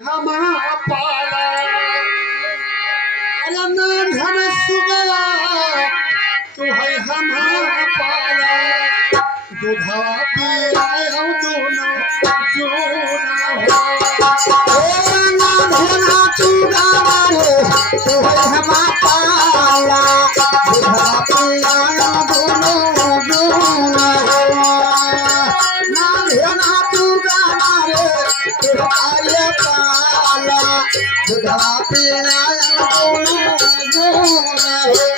हमारा पाला अरे नाम सुगला तो है हमारा पाला दूधवा पियाओ दोनों जोना हो नाम सुगला तो है हमारा पाला दूधवा पियाओ दोनों जोना हो नाम सुगला तो है पाला दूधवा पियाओ दोनों जोना हो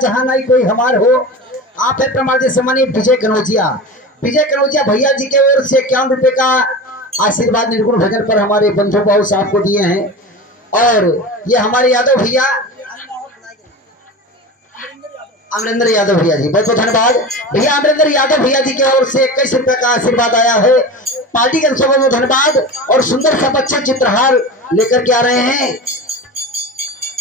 जहाँ नहीं कोई हमार हो आप है प्रमाण सम्मानीय विजय कनौजिया भैया जी के ओर से 51 रुपए का आशीर्वाद निर्गुण भजन पर हमारे बंधु भाव साहब को दिए हैं। और ये हमारे यादव भैया अमरिंदर यादव भैया जी बहुत बहुत धन्यवाद भैया अमरिंदर यादव भैया जी के ओर से 21 रुपए का आशीर्वाद आया है। पार्टी के सब में धन्यवाद और सुंदर सा बच्चे चित्रहार लेकर के आ रहे हैं।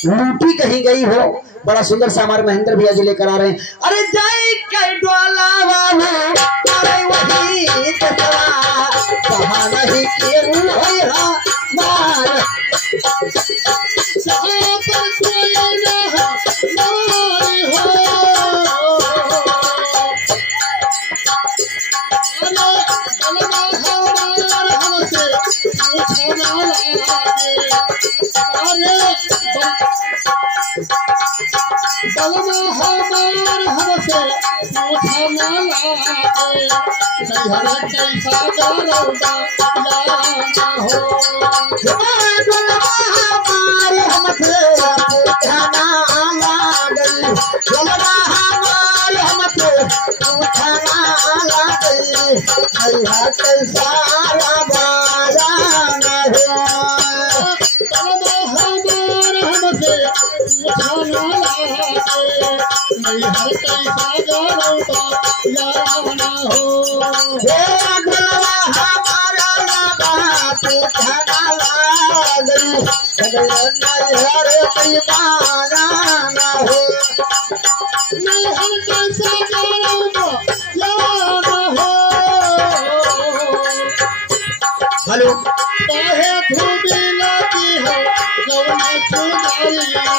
लूटी कहीं गई हो बड़ा सुंदर सा हमारे महेंद्र भैया जी लेकर आ रहे हैं। अरे जाई के डोला अरे वही कहा नहीं के मार हे दिलवा हमारा लगा तू ठगा गई कदर हर कोई माना ना हो मैं हर कैसे जाऊंगा याद हो हेलो काहे तू मिलती हो गौने चुनरिया